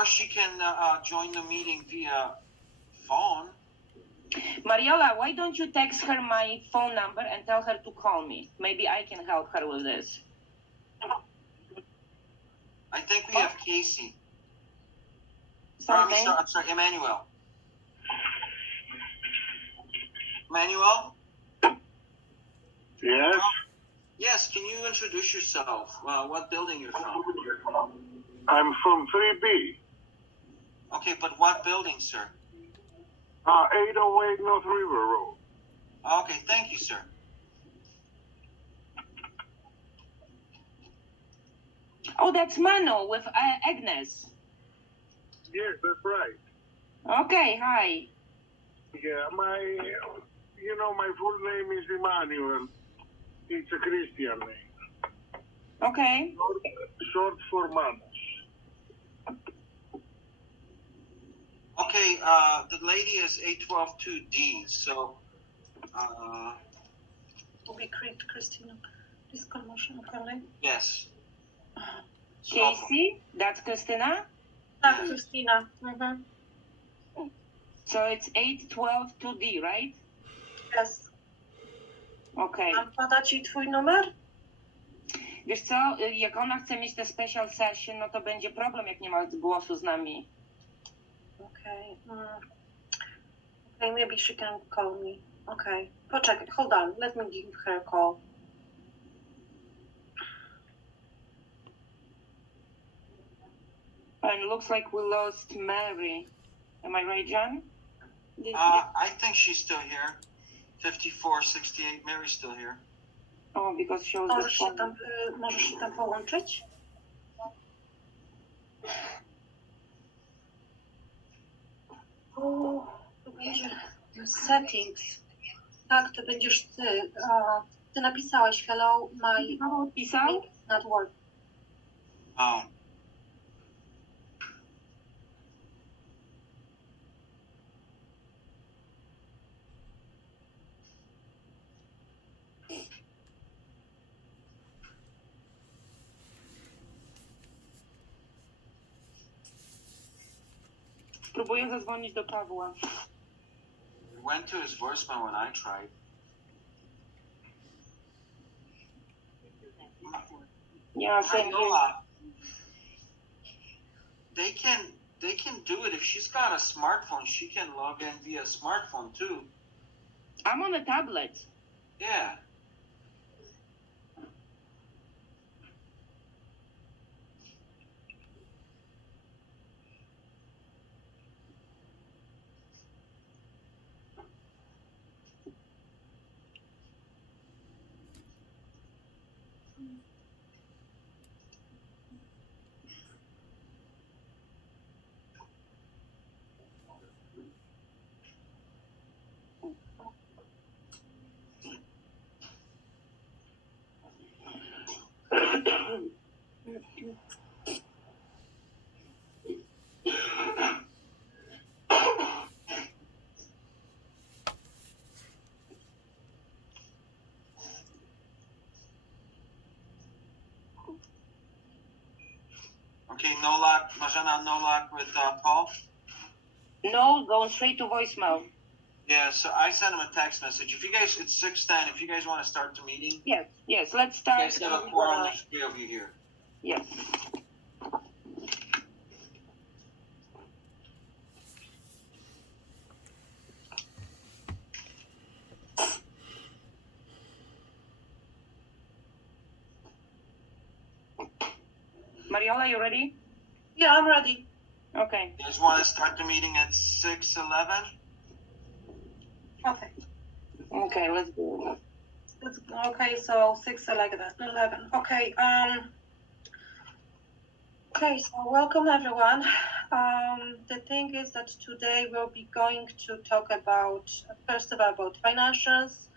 or she can join the meeting via phone. Mariola, why don't you text her my phone number and tell her to call me? Maybe I can help her with this. I think we have Casey. Something? I'm sorry, Emmanuel. Emmanuel? Yes? Yes, can you introduce yourself? What building you're from? I'm from 3B. Okay, but what building, sir? 808 North River Road. Okay, thank you, sir. Oh, that's Mano with Agnes. Yes, that's right. Okay, hi. Yeah, my full name is Emmanuel. It's a Christian name. Okay. Short for Manos. Okay, the lady is 8122D, so, Will be great, Christina. Please call motion, okay? yes. Casey, that's Christina? Tak, Christina. Mhm. So it's 8122D, right? Yes. Okay. Mam podać ci twój numer? Wiesz co, jak ona chce mieć te special session, no to będzie problem, jak nie ma głosu z nami. Okay. Okay, maybe she can call me. Okay. Poczekaj, hold on. Let me give her a call. And it looks like we lost Mary. Am I right, John? I think she's still here. 5468, Mary's still here. Oh, because shows the phone. Możesz się tam połączyć? O, to będzie settings. Tak, to będziesz ty. Ty napisałeś hello, my Pisał? not work. Oh. Próbuję zadzwonić do Pawła. It went to his voicemail when I tried. Yeah, same here. Mariola, they can do it. If she's got a smartphone, she can log in via smartphone too. I'm on a tablet. Yeah. Okay, no luck. Marzena, no luck with Paul? No, going straight to voicemail. Yeah, so I sent him a text message. If you guys, it's 6:10. If you guys want to start the meeting, Yes, let's you start. guys have a quorum. There's 3 of you here. Yes. Mariola, you ready? Yeah, I'm ready. Okay. You guys want to start the meeting at 6:11? Okay. Okay, let's do it. Okay, so 6 like that, 11. Okay. Okay, so welcome everyone. The thing is that today we'll be going to talk about, first of all, about financials,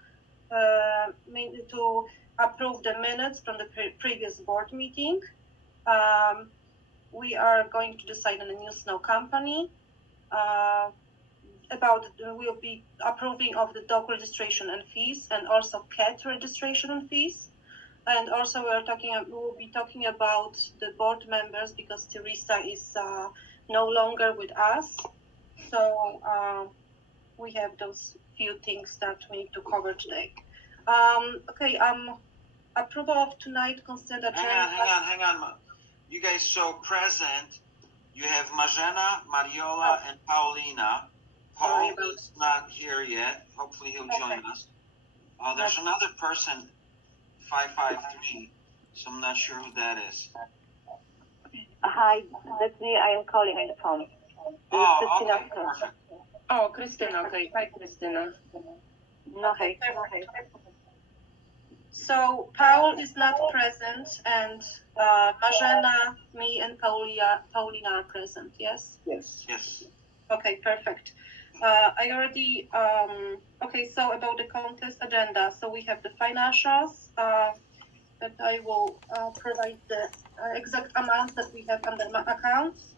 mainly to approve the minutes from the previous board meeting. We are going to decide on a new snow company. We'll be approving of the dog registration and fees, and also cat registration and fees. And also we'll be talking about the board members, because Teresa is no longer with us. So we have those few things that we need to cover today. Okay, approval of tonight consent agenda. Hang on. You guys show present. You have Marzena, Mariola, and Paulina. Paul is not here yet. Hopefully he'll join us. There's another person, 553, so I'm not sure who that is. Hi, that's me. I am calling on the phone. Oh, okay, perfect. Oh, Krystyna, okay. Hi, Krystyna. Okay. So Paul is not present, and Marzena, me, and Paulina are present. Yes. Yes. Okay, perfect. I already okay. So about the contest agenda, so we have the financials. That I will provide the exact amount that we have under my accounts.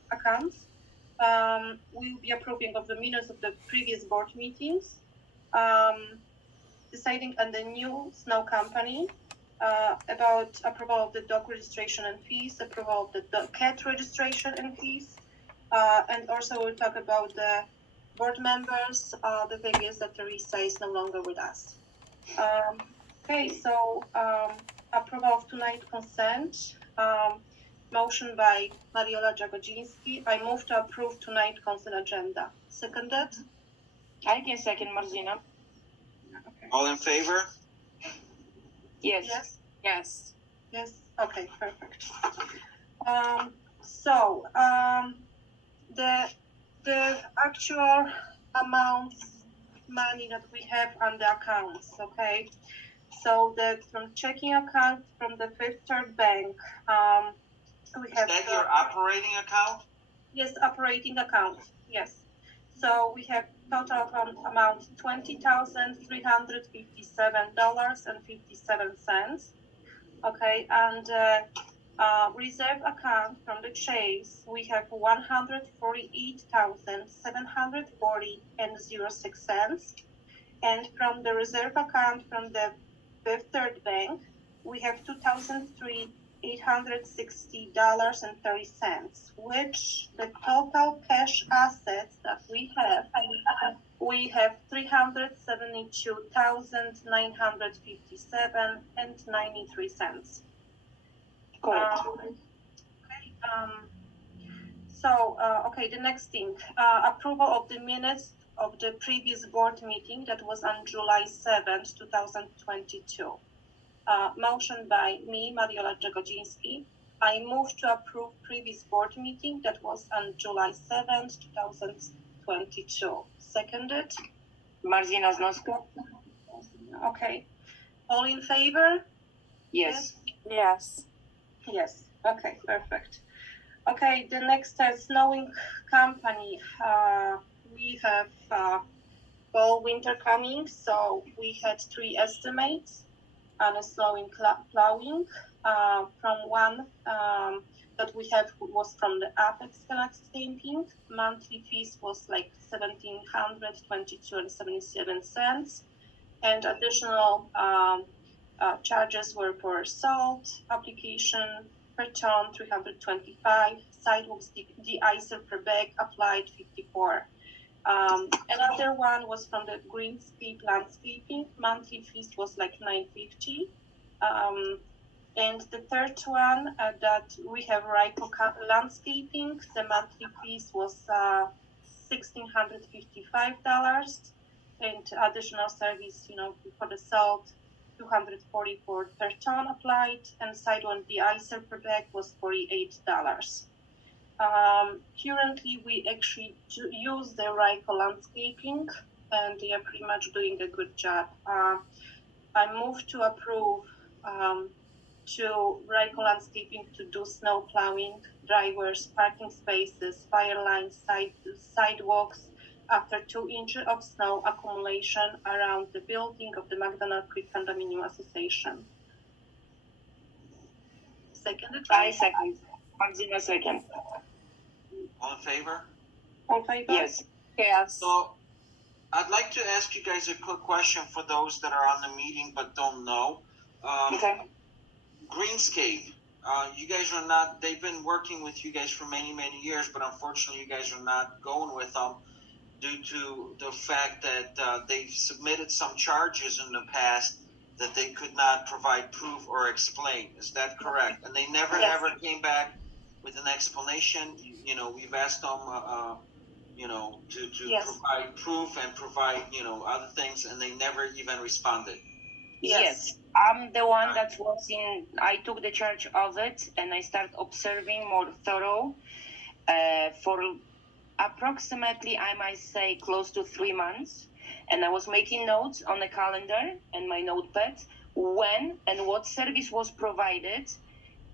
We will be approving of the minutes of the previous board meetings. Deciding on the new snow company, about approval of the dog registration and fees, approval of the cat registration and fees, and also we'll talk about the board members. The thing is that Teresa is no longer with us. Okay, so approval of tonight consent. Motion by Mariola Jagodziński. I move to approve tonight consent agenda. Seconded? I can second, Marzena. Okay. All in favor? Yes. Yes? Yes. Yes? Okay, perfect. The actual amount money that we have on the accounts, okay? So that from checking account from the Fifth Third Bank, we have... Is that your operating account? Yes, operating account, yes. So we have total amount $20,357.57. Okay, and reserve account from the Chase, we have $148,740.06. And from the reserve account from the Fifth Third Bank, we have $2,860.30, which the total cash assets that we have $372,957.93. Correct. Okay, the next thing, approval of the minutes of the previous board meeting that was on July 7th, 2022. Motion by me, Mariola Jagodziński. I move to approve previous board meeting that was on July 7th, 2022. Seconded? Marzena Znoska. Okay. All in favor? Yes. Yes. Yes. Okay, perfect. Okay, the next snowing company. We have fall winter coming, so we had 3 estimates on a snowing plowing. From one that we have was from the Apex Landscaping. Monthly fees was like $1,722.77, and additional charges were for salt application per ton 325, sidewalks de-icer per bag applied 54. Another one was from the Greenscape Landscaping. Monthly fees was like $950. And the third one that we have Ryko Landscaping. The monthly fees was $1,655, and additional service, for the salt, $244 per ton applied, and sidewalk de-icer per bag was $48. Currently, we actually use the Ryko Landscaping, and they are pretty much doing a good job. I move to approve to Ryko Landscaping to do snow plowing, drivers, parking spaces, fire lines, sidewalks after 2 inches of snow accumulation around the building of the McDonald Creek Condominium Association. Seconded? I second. Marzena second. All in favor? All in favor? Yes. Yes. So, I'd like to ask you guys a quick question for those that are on the meeting but don't know. Okay. Greenscape, You guys are not. They've been working with you guys for many, many years, but unfortunately, you guys are not going with them due to the fact that they've submitted some charges in the past that they could not provide proof or explain. Is that correct? And they never Yes. ever came back with an explanation. You know, we've asked them, you know, to Yes. provide proof and provide, you know, other things, and they never even responded. Yes, I'm the one that was in. I took the charge of it, and I start observing more thorough for approximately, I might say, close to 3 months. And I was making notes on the calendar and my notepad when and what service was provided.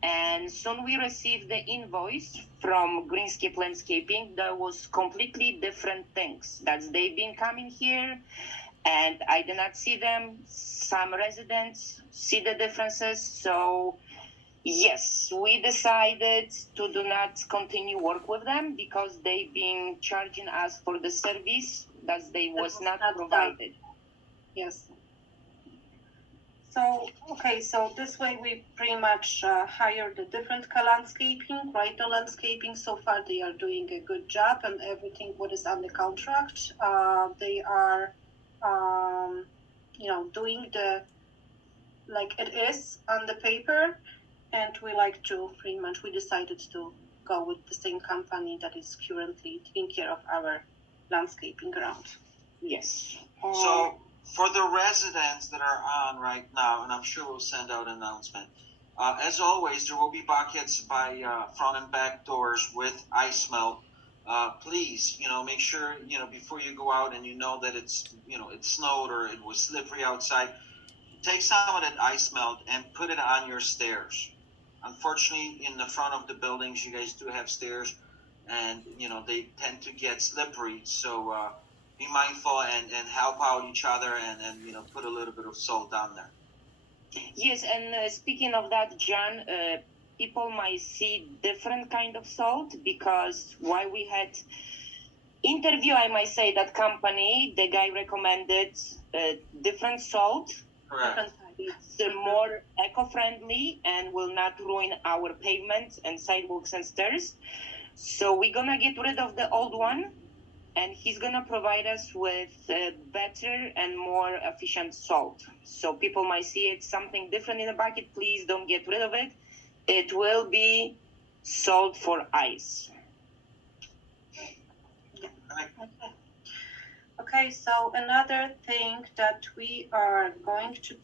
And soon we received the invoice from Greenscape Landscaping. That was completely different things. That's they've been coming here, and I did not see them. Some residents see the differences. So yes, we decided to do not continue work with them because they've been charging us for the service that they was not provided. Yes. So, okay, so this way we pretty much hired a different landscaping, right? The landscaping, so far they are doing a good job and everything what is on the contract. They are, you know, doing the, like it is on the paper. And we like to, pretty much, we decided to go with the same company that is currently taking care of our landscaping around. Yes. So for the residents that are on right now, and I'm sure we'll send out an announcement. As always, there will be buckets by front and back doors with ice melt. Please, you know, make sure, you know, before you go out and you know that it's, you know, it snowed or it was slippery outside, take some of that ice melt and put it on your stairs. Unfortunately, in the front of the buildings, you guys do have stairs, and you know they tend to get slippery. So be mindful and help out each other, and you know put a little bit of salt down there. Yes, and speaking of that, John, people might see different kind of salt because while we had interview, I might say that company, the guy recommended different salt. Correct. Different types. It's more eco-friendly and will not ruin our pavements and sidewalks and stairs. So we're gonna get rid of the old one, and he's gonna provide us with better and more efficient salt. So people might see it's something different in the bucket. Please don't get rid of it. It will be salt for ice. Okay, so another thing that we are going to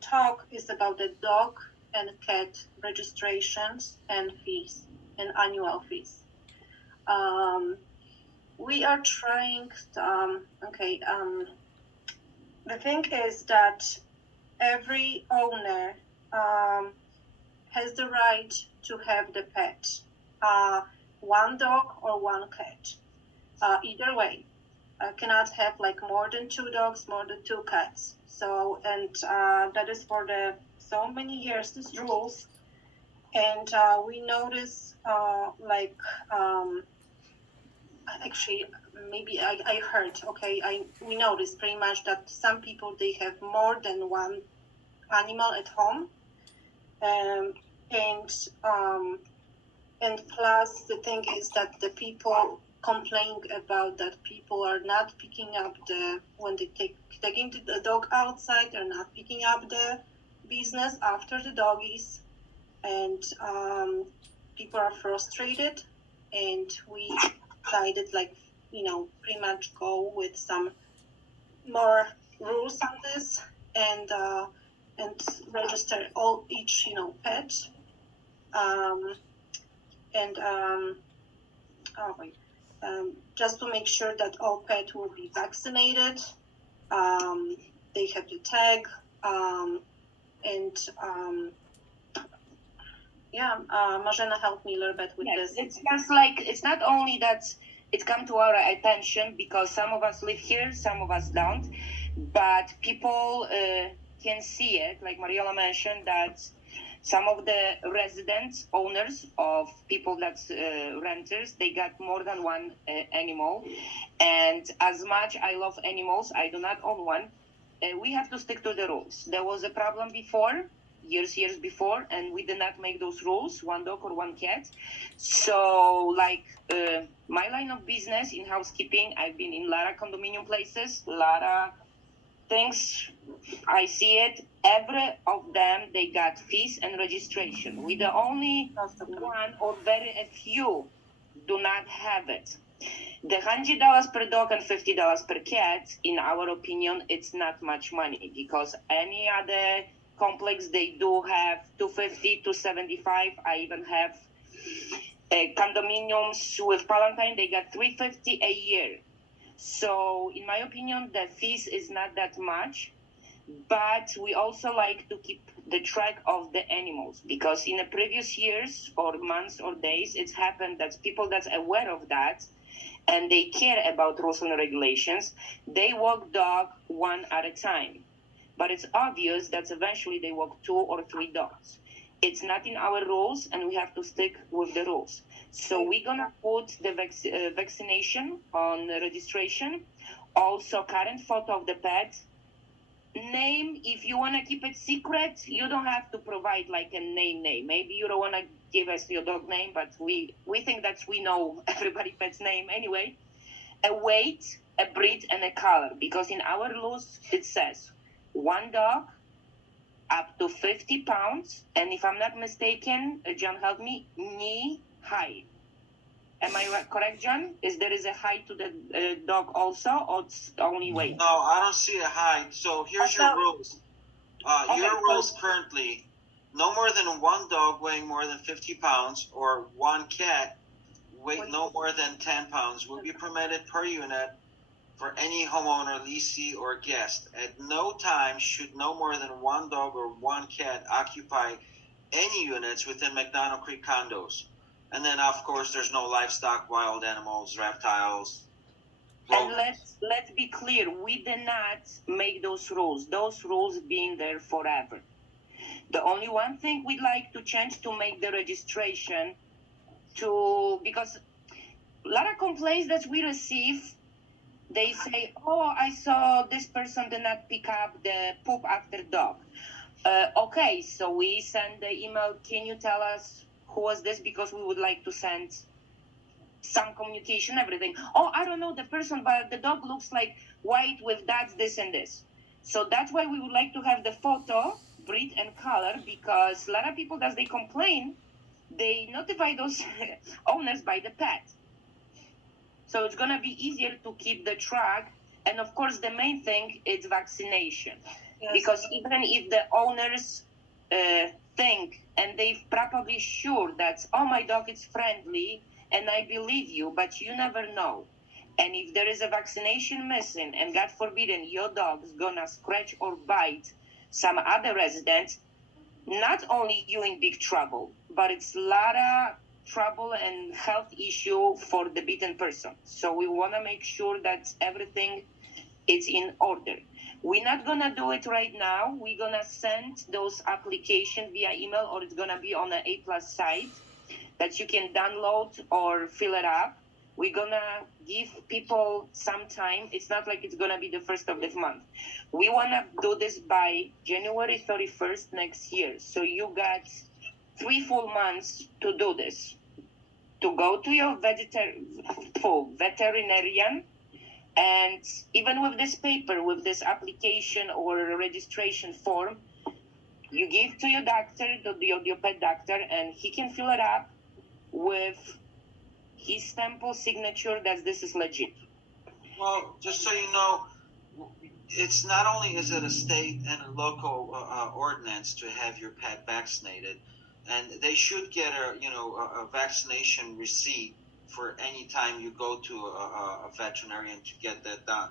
talk is about the dog and cat registrations and fees and annual fees. We are trying. The thing is that every owner has the right to have the pet, one dog or one cat. Either way. Cannot have like more than 2 dogs, more than 2 cats. So, and that is for the so many years, these rules. And we notice actually, maybe I heard, okay, we noticed pretty much that some people, they have more than one animal at home. And plus the thing is that the people complain about that people are not picking up when they taking the dog outside, they're not picking up the business after the doggies, and people are frustrated, and we decided pretty much go with some more rules on this, and register each pet, just to make sure that all pets will be vaccinated. They have the tag, Marzena helped me a little bit with this. It's just like, it's not only that it's come to our attention because some of us live here, some of us don't, but people can see it, like Mariola mentioned, that some of the residents, owners of people that's renters, they got more than one animal. And as much I love animals, I do not own one. We have to stick to the rules. There was a problem before years before, and we did not make those rules, one dog or one cat. So like my line of business in housekeeping, I've been in a lot of condominium places, a lot of things. I see it. Every of them, they got fees and registration. We the only one or very a few do not have it. The $100 per dog and $50 per cat, in our opinion, it's not much money because any other complex they do have 250 to 75. I even have condominiums with Palatine, they got $350 a year. So in my opinion, the fees is not that much, but we also like to keep the track of the animals because in the previous years or months or days, it's happened that people that's aware of that and they care about rules and regulations, they walk dog one at a time. But it's obvious that eventually they walk 2 or 3 dogs. It's not in our rules, and we have to stick with the rules. So we're gonna put the vaccination on the registration. Also, current photo of the pet. Name, if you wanna keep it secret, you don't have to provide like a name. Maybe you don't wanna give us your dog name, but we think that we know everybody pet's name anyway. A weight, a breed, and a color, because in our rules it says 1 dog up to 50 pounds, and if I'm not mistaken, John, help me, knee high. Am I correct, John? There is a height to the dog also, or it's only weight? No, I don't see a height. So here's your rules. Your rules currently, no more than 1 dog weighing more than 50 pounds or 1 cat weight no more than 10 pounds will be permitted per unit for any homeowner, leasee, or guest. At no time should no more than 1 dog or 1 cat occupy any units within McDonald Creek condos. And then, of course, there's no livestock, wild animals, reptiles. And let's be clear, we did not make those rules. Those rules being there forever. The only one thing we'd like to change to make the registration because a lot of complaints that we receive, they say, oh, I saw this person did not pick up the poop after dog. Okay, so we send the email, can you tell us who was this? Because we would like to send some communication, everything. Oh, I don't know the person, but the dog looks like white with that, this, and this. So that's why we would like to have the photo, breed, and color, because a lot of people, as they complain, they notify those owners by the pet. So it's gonna be easier to keep the track. And of course, the main thing is vaccination. Yes. Because even if the owners think and they're probably sure that, oh, my dog is friendly, and I believe you, but you never know. And if there is a vaccination missing, and God forbid, your dog is gonna scratch or bite some other resident, not only you in big trouble, but it's a lot of trouble and health issue for the bitten person. So we want to make sure that everything is in order. We're not gonna do it right now. We're gonna send those applications via email, or it's gonna be on the A+ site that you can download or fill it up. We're gonna give people some time. It's not like it's gonna be the first of this month. We wanna do this by January 31st next year. So you got 3 full months to do this. To go to your veterinarian, and even with this paper, with this application or registration form, you give to your doctor, your pet doctor, and he can fill it up with his stamp signature that this is legit. Well, just so you know, it's not only is it a state and a local ordinance to have your pet vaccinated, and they should get a vaccination receipt for any time you go to a veterinarian to get that done.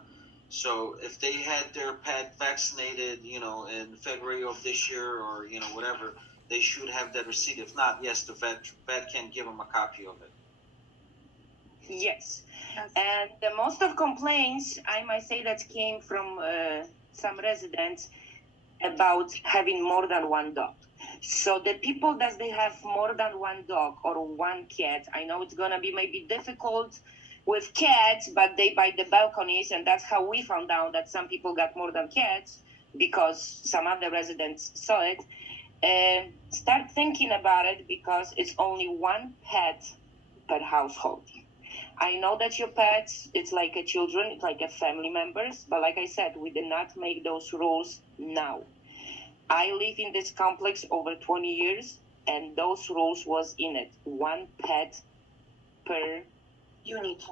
So if they had their pet vaccinated, in February of this year or whatever, they should have that receipt. If not, yes, the vet can give them a copy of it. Yes. And the most of complaints, I might say, that came from some residents about having more than 1 dog. So the people that they have more than 1 dog or 1 cat, I know it's gonna be maybe difficult with cats, but they buy the balconies, and that's how we found out that some people got more than cats, because some other residents saw it. start thinking about it because it's only one pet per household. I know that your pets, it's like a children, it's like a family members, but like I said, we did not make those rules now. I live in this complex over 20 years, and those rules was in it. One pet per Unit.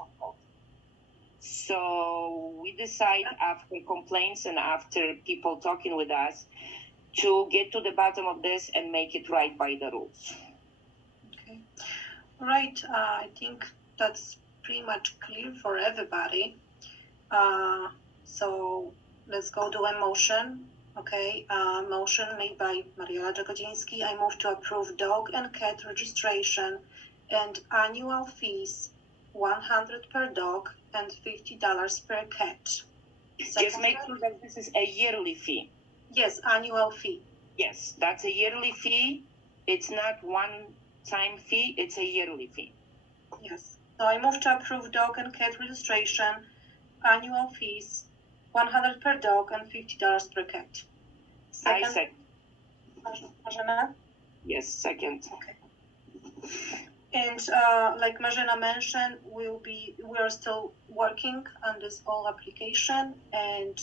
So we decide after complaints and after people talking with us to get to the bottom of this and make it right by the rules. Okay. Right. I think that's pretty much clear for everybody. So let's go to a motion. Okay. Motion made by Mariola Jagodziński. I move to approve dog and cat registration and annual fees, $100 per dog and $50 per cat. Just make sure that this is a yearly fee. Yes, annual fee. Yes, that's a yearly fee. It's not one-time fee, it's a yearly fee. Yes. So I move to approve dog and cat registration, annual fees, $100 per dog and $50 per cat. I second. Marzena? Yes, second. And like Marzena mentioned, we are still working on this whole application, and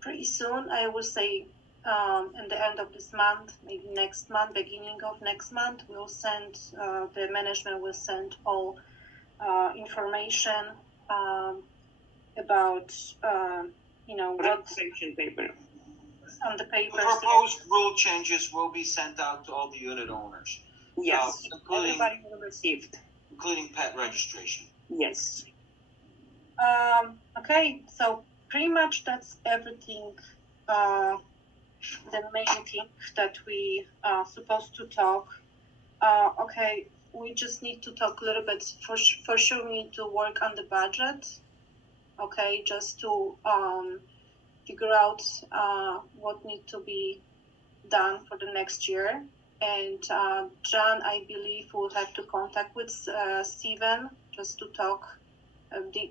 pretty soon, I will say, in the end of this month, maybe next month, beginning of next month, we'll send the management will send all information about what Registration paper. on the The papers. proposed rule changes will be sent out to all the unit owners, Yes, including- everybody will receive. including pet registration. Yes. Okay, so pretty much that's everything. The main thing that we are supposed to talk. Okay, we just need to talk a little bit. For sure, we need to work on the budget. Okay, just to figure out what needs to be done for the next year. And John, I believe, will have to contact with Steven just to talk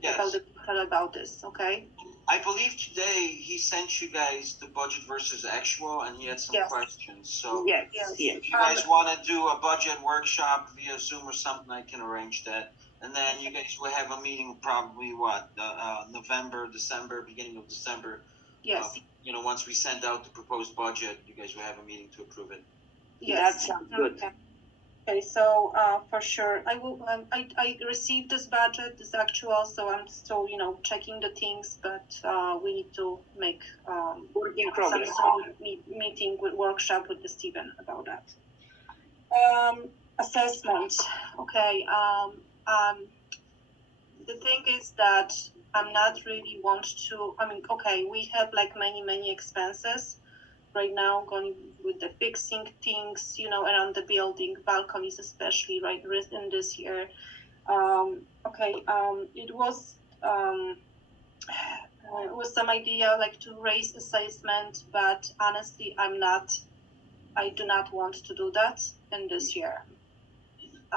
Yes. about this. Okay. I believe today he sent you guys the budget versus actual, and he had some Yes. questions. So Yes, Yes. yes. if you guys want to do a budget workshop via Zoom or something, I can arrange that. And then you guys will have a meeting probably November, December, beginning of December. Yes. Once we send out the proposed budget, you guys will have a meeting to approve it. Yes. That sounds good. Okay, so for sure, I will. I received this budget, this actual, so I'm still, checking the things, but we need to make Work in some progress. sort of meeting with workshop with the Steven about that. Assessment. Okay. The thing is that I'm not really want to. I mean, okay, we have like many expenses right now going with the fixing things, around the building, balconies especially, right, in this year. It was some idea like to raise assessment, but honestly, I do not want to do that in this year.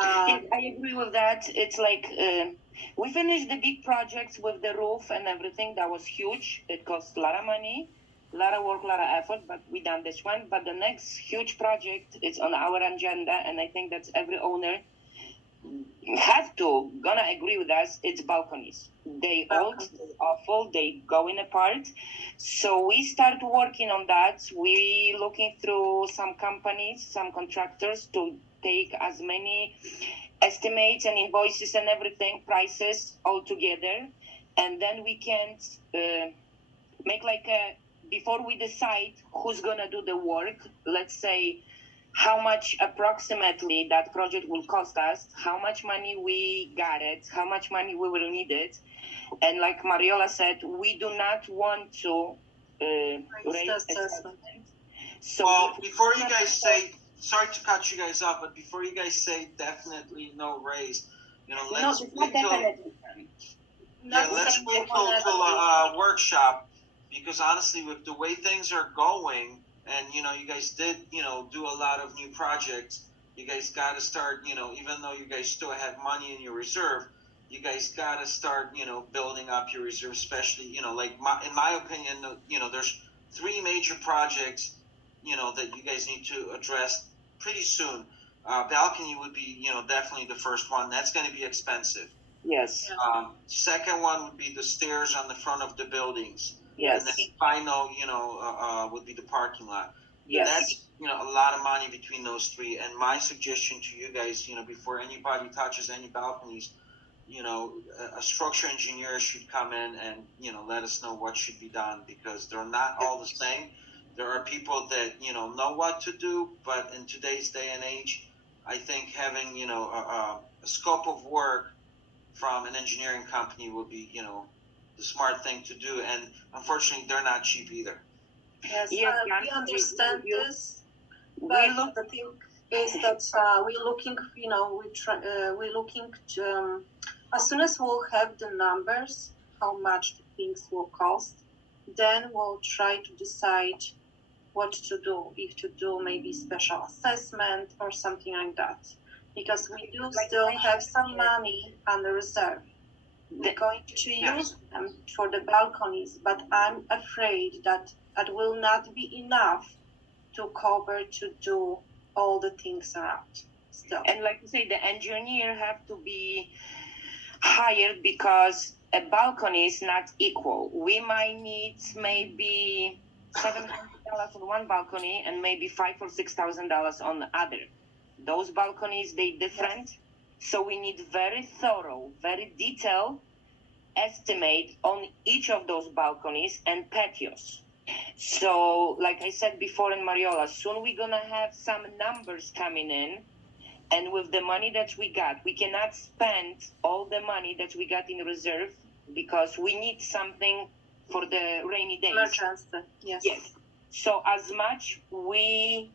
Yes, I agree with that. It's like we finished the big projects with the roof and everything. That was huge. It cost a lot of money, a lot of work, a lot of effort, but we done this one. But the next huge project is on our agenda, and I think that's every owner gonna agree with us. It's balconies. They old, they awful, they going apart. So we start working on that. We looking through some companies, some contractors to take as many estimates and invoices and everything, prices all together, and then we can make before we decide who's gonna do the work, let's say how much approximately that project will cost us, how much money we got it, how much money we will need it. And like Mariola said, we do not want to raise assessment. So Well, before you guys say, sorry to cut you guys off, but before you guys say definitely no raise, let's it's wait not till definitely. let's wait till a workshop, because honestly, with the way things are going, and you guys did do a lot of new projects, you guys got to start, even though you guys still have money in your reserve, you guys got to start building up your reserve, especially in my opinion, there's three major projects that you guys need to address pretty soon. Balcony would be, definitely the first one. That's going to be expensive. Yes. Second one would be the stairs on the front of the buildings. Yes. And then final, would be the parking lot. Yes. That's, a lot of money between those three. And my suggestion to you guys, before anybody touches any balconies, a structure engineer should come in and, let us know what should be done, because they're not all the same. There are people that, know what to do, but in today's day and age, I think having, a scope of work from an engineering company would be, the smart thing to do. And unfortunately, they're not cheap either. Yes, Yes, we understand this, We but look. the thing is that we're looking, we're looking to, as soon as we'll have the numbers, how much the things will cost, then we'll try to decide what to do, if to do maybe special assessment or something like that. Because we do still have some money on the reserve. We're going to use them for the balconies, but I'm afraid that that will not be enough to cover to do all the things around still. And like you say, the engineer have to be hired, because a balcony is not equal. We might need maybe $700 on one balcony and maybe $5,000 or $6,000 on the other. Those balconies, they different. So we need very thorough, very detailed estimate on each of those balconies and patios. So, like I said before in Mariola, soon we're gonna have some numbers coming in, and with the money that we got, we cannot spend all the money that we got in reserve, because we need something for the rainy days. Emergency, yes. Yes. So as much we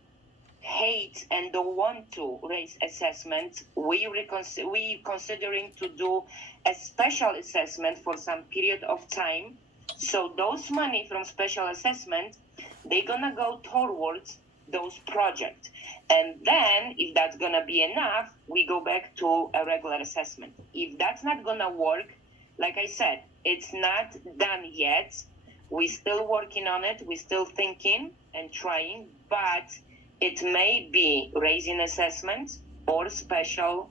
hate and don't want to raise assessment, we considering to do a special assessment for some period of time. So those money from special assessment, they're gonna go towards those projects. And then if that's gonna be enough, we go back to a regular assessment. If that's not gonna work, like I said, it's not done yet. We're still working on it. We're still thinking and trying, but it may be raising assessment or special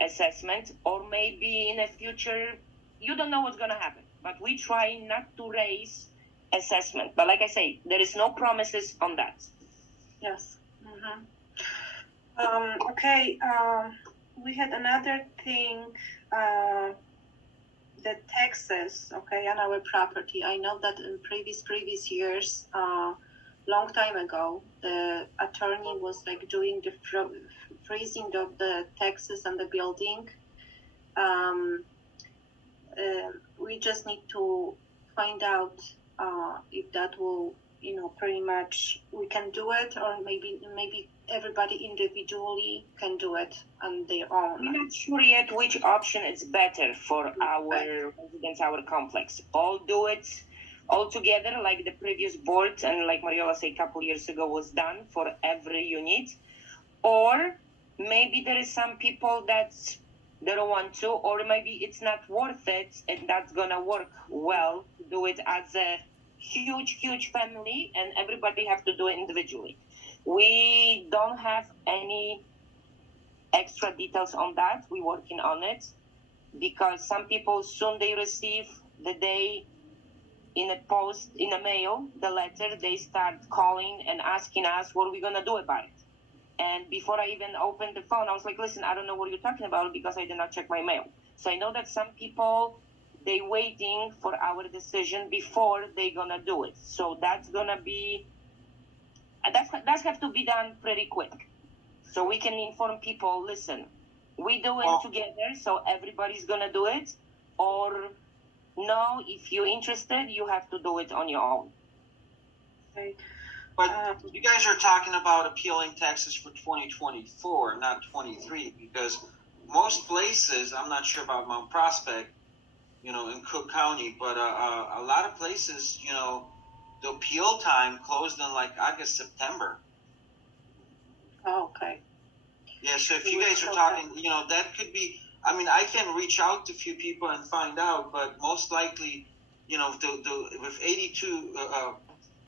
assessment, or maybe in the future, you don't know what's going to happen. But we try not to raise assessment. But like I say, there is no promises on that. Yes. Okay. We had another thing. The taxes, okay, on our property. I know that in previous years, long time ago, the attorney was like doing the freezing of the taxes on the building. We just need to find out if that will, pretty much we can do it, or maybe everybody individually can do it on their own. We're not sure yet which option is better for our residents, our complex. All do it all together, like the previous board and like Mariola said a couple years ago was done for every unit. Or maybe there is some people that they don't want to, or maybe it's not worth it, and that's gonna work well to do it as a huge family, and everybody have to do it individually. We don't have any extra details on that. We're working on it, because some people soon they receive the day in a mail, the letter, they start calling and asking us what are we gonna do about it. And before I even opened the phone, I was like, listen, I don't know what you're talking about, because I did not check my mail. So I know that some people, they waiting for our decision before they gonna do it. So that's gonna be, that's have to be done pretty quick. So we can inform people, listen, we do it together, so everybody's gonna do it, or no, if you're interested, you have to do it on your own. Okay. But you guys are talking about appealing taxes for 2024, not 23, because most places, I'm not sure about Mount Prospect, in Cook County, but a lot of places, the appeal time closed in like August, September. Oh, okay. Yeah, so if you guys are talking, that could be, I can reach out to a few people and find out, but most likely, with 82,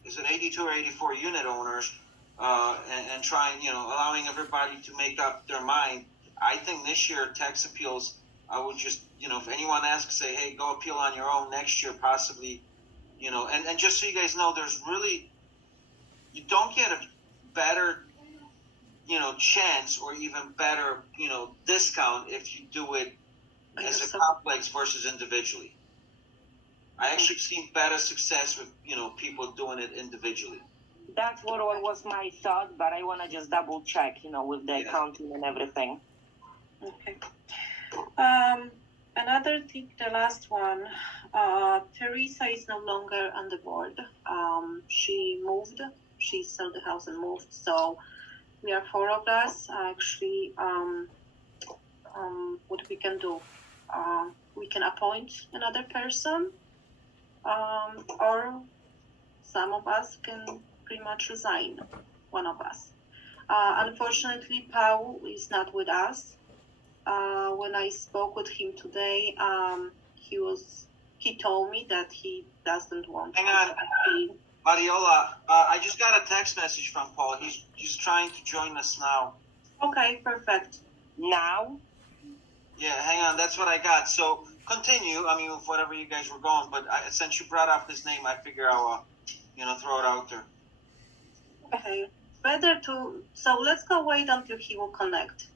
is it 82 or 84 unit owners, and trying, allowing everybody to make up their mind. I think this year tax appeals, I would just, if anyone asks, say, hey, go appeal on your own next year, possibly, and just so you guys know, you don't get a better, chance or even better, discount if you do it as a complex versus individually. I actually seen better success with, people doing it individually. That's what was my thought, but I want to just double check, with the accounting and everything. Okay. Another thing, the last one, Teresa is no longer on the board. She moved, she sold the house and moved, so we are 4 of us. Actually, what we can do, we can appoint another person, or some of us can pretty much resign, one of us. Unfortunately, Paul is not with us. When I spoke with him today, he told me that he doesn't want Hang to on. be. Mariola, I just got a text message from Paul. He's trying to join us now. Okay, perfect. Now? Yeah, hang on. That's what I got. So continue. I mean, with whatever you guys were going, but since you brought up his name, I figure I'll, throw it out there. Okay, better to. So let's go wait until he will connect.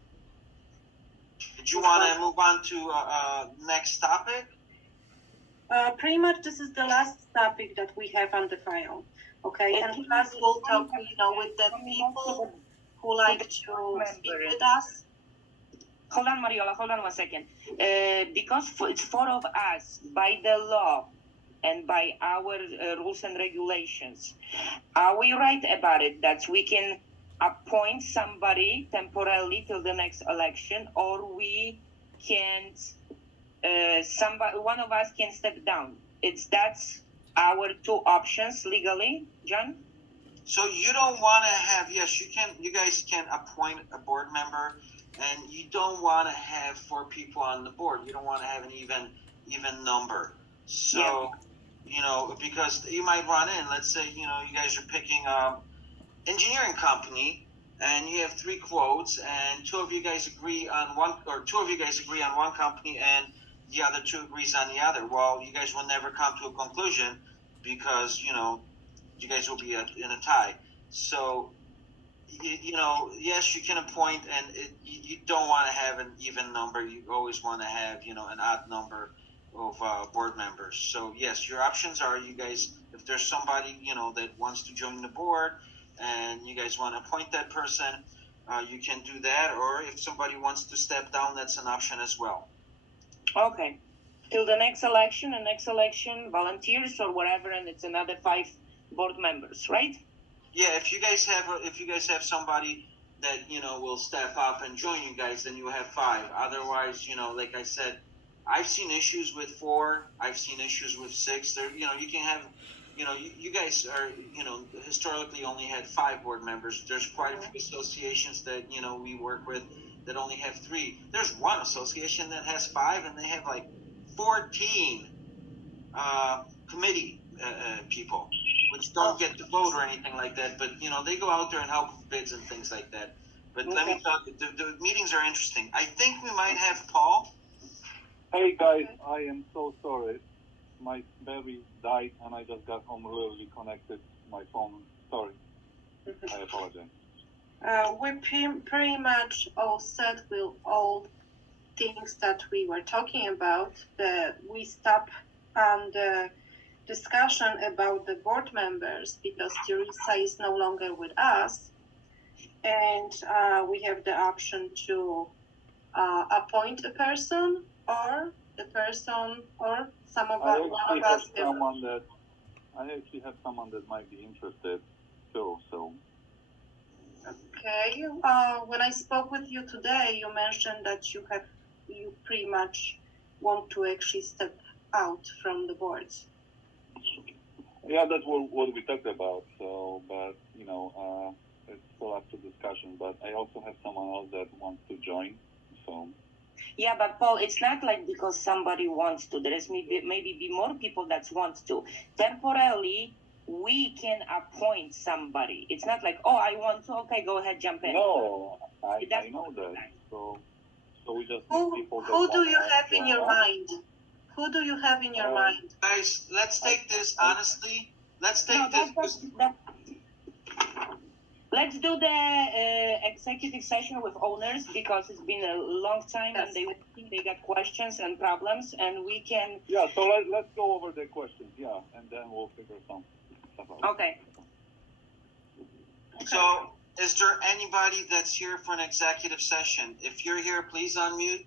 Did you want to move on to next topic? Pretty much this is the last topic that we have on the file. Okay, and plus we'll talk, with the people who like to speak with us. Hold on, Mariola, hold on 1 second. Because it's 4 of us, by the law and by our rules and regulations, are we right about it that we can appoint somebody temporarily till the next election, or we can't, one of us can step down? That's our 2 options legally, John? So you don't want to have, yes, you guys can appoint a board member, and you don't want to have 4 people on the board. You don't want to have an even number. So, because you might run in, let's say, you guys are picking engineering company, and you have 3 quotes, and 2 of you guys agree on one, or 2 of you guys agree on one company, and the other 2 agrees on the other. Well, you guys will never come to a conclusion because you guys will be in a tie. So, yes, you can appoint, and you don't want to have an even number. You always want to have an odd number of board members. So yes, your options are, you guys, if there's somebody that wants to join the board, and you guys want to appoint that person, you can do that. Or if somebody wants to step down, that's an option as well. Okay. Till the next election, volunteers or whatever, and it's another 5 board members, right? Yeah, if you guys have somebody that will step up and join you guys, then you have 5. Otherwise, like I said, I've seen issues with 4. I've seen issues with 6. There, you can have, you guys are, historically only had 5 board members. There's quite a few associations that we work with that only have 3. There's one association that has 5, and they have like 14 committee people, which don't get to vote or anything like that. But they go out there and help with bids and things like that. But let me tell you, the meetings are interesting. I think we might have Paul. Hey guys, I am so sorry. My baby died and I just got home really connected my phone. Sorry. I apologize. We're pretty much all set with all things that we were talking about. We stopped on the discussion about the board members because Teresa is no longer with us, and we have the option to appoint a person, or the person, or some of us. I actually have someone that might be interested too. So. Okay. When I spoke with you today, you mentioned that you pretty much want to actually step out from the boards. Yeah, that's what we talked about. So, but it's still up to discussion. But I also have someone else that wants to join. So. Yeah, but Paul, it's not like because somebody wants to. There is maybe be more people that want to. Temporarily, we can appoint somebody. It's not like, oh, I want to, okay, go ahead, jump in. No, I That's know that. So we just Who, need people that who do wanna you have in join your us. mind? Who do you have in your mind? Guys, let's take this honestly. Let's take No, this. let's do the executive session with owners because it's been a long time Yes. and they got questions and problems, and we can. Yeah, so let's go over the questions, yeah, and then we'll figure some stuff out. Okay. So, is there anybody that's here for an executive session? If you're here, please unmute.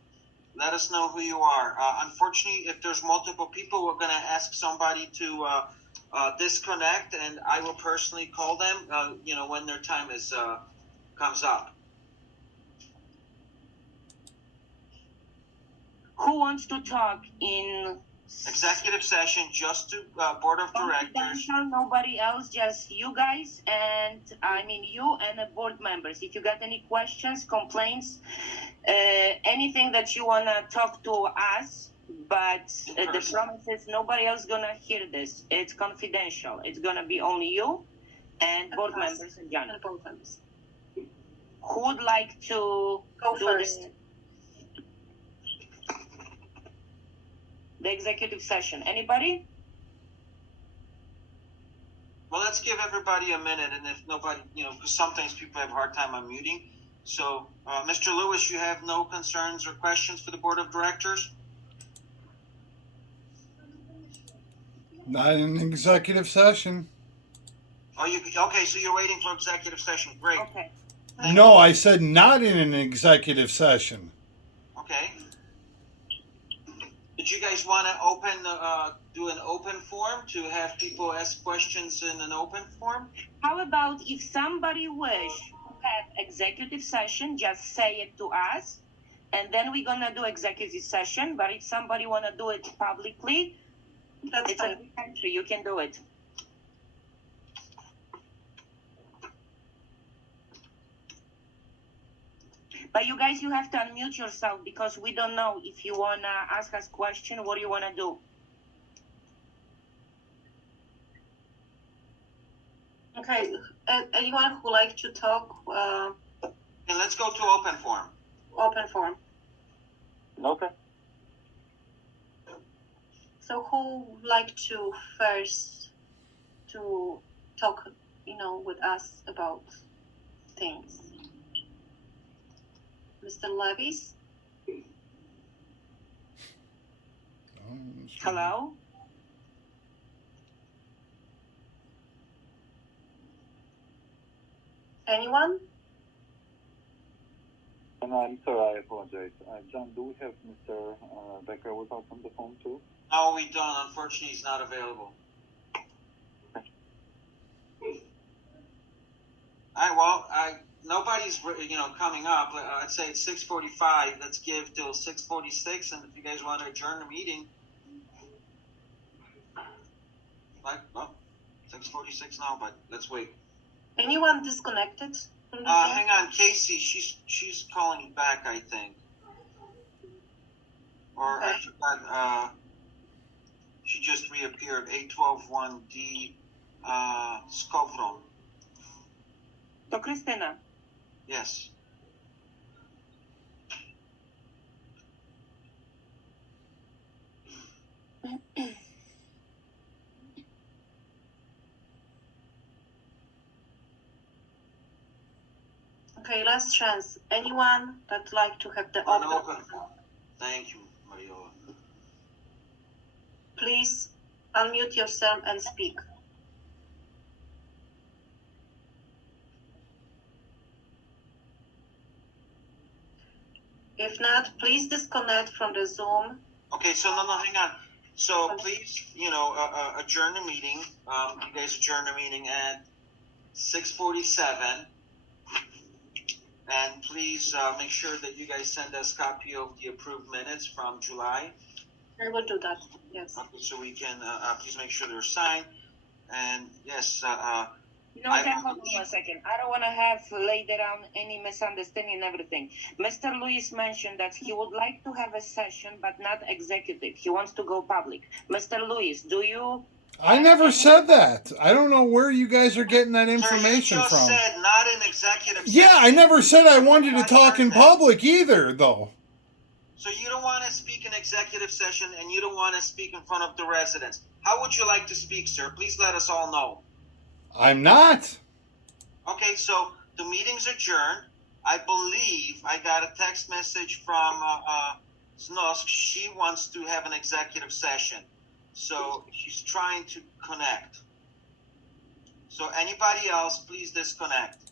Let us know who you are. Unfortunately, if there's multiple people, we're going to ask somebody to disconnect, and I will personally call them. When their time is comes up. Who wants to talk in Executive session, just to board of directors. confidential? Nobody else, just you guys, and you and the board members. If you got any questions, complaints, anything that you wanna talk to us, but the promise is nobody else gonna hear this. It's confidential. It's gonna be only you and board Us. members and John. And both members. Who would like to Go do first. the executive session? Anybody? Well, let's give everybody a minute, and if nobody, because sometimes people have a hard time unmuting. So, Mr. Lewis, you have no concerns or questions for the board of directors? Not in executive session. Okay, so you're waiting for executive session. Great. Okay. No, I said not in an executive session. Okay. Did you guys want to do an open forum to have people ask questions in an open forum? How about if somebody wish to have executive session, just say it to us, and then we're gonna do executive session. But if somebody wanna do it publicly, That's it's a fine. free country. You can do it. But you guys, you have to unmute yourself because we don't know if you wanna ask us question. What do you wanna do? Okay. Anyone who like to talk, And let's go to open forum. open forum. Okay. So who would like to first to talk, with us about things? Mr. Levis? Hello? Anyone? And I'm sorry, I apologize. John, do we have Mr. Becker with us on the phone too? No, we don't. Unfortunately, he's not available. Nobody's coming up. I'd say it's 6:45. Let's give till 6:46, and if you guys want to adjourn the meeting, 6:46 now. But let's wait. Anyone disconnected from the Hang on, Casey. She's calling you back, I think. Or I Okay. forgot. She just reappeared. 8121D. Skowron. To Krystyna. Yes. Okay, last chance. Anyone that like to have the An open? open. Thank you, Mariola. Please unmute yourself and speak. If not, please disconnect from the Zoom. Okay, so no, hang on. So please, adjourn the meeting. You guys adjourn the meeting at 6:47. And please make sure that you guys send us copy of the approved minutes from July. I will do that. Yes. Okay, so we can please make sure they're signed. And yes, No, hold on 1 second. I don't want to have later on any misunderstanding and everything. Mr. Lewis mentioned that he would like to have a session, but not executive. He wants to go public. Mr. Lewis, do you I never said that. I don't know where you guys are getting that Sir, information you just from. said not in executive Yeah, session. I never said I wanted to I talk heard in that. public either, though. So you don't want to speak in executive session and you don't want to speak in front of the residents. How would you like to speak, sir? Please let us all know. I'm not. Okay, so the meeting's adjourned. I believe I got a text message from Snosk. She wants to have an executive session. So she's trying to connect. So anybody else, please disconnect.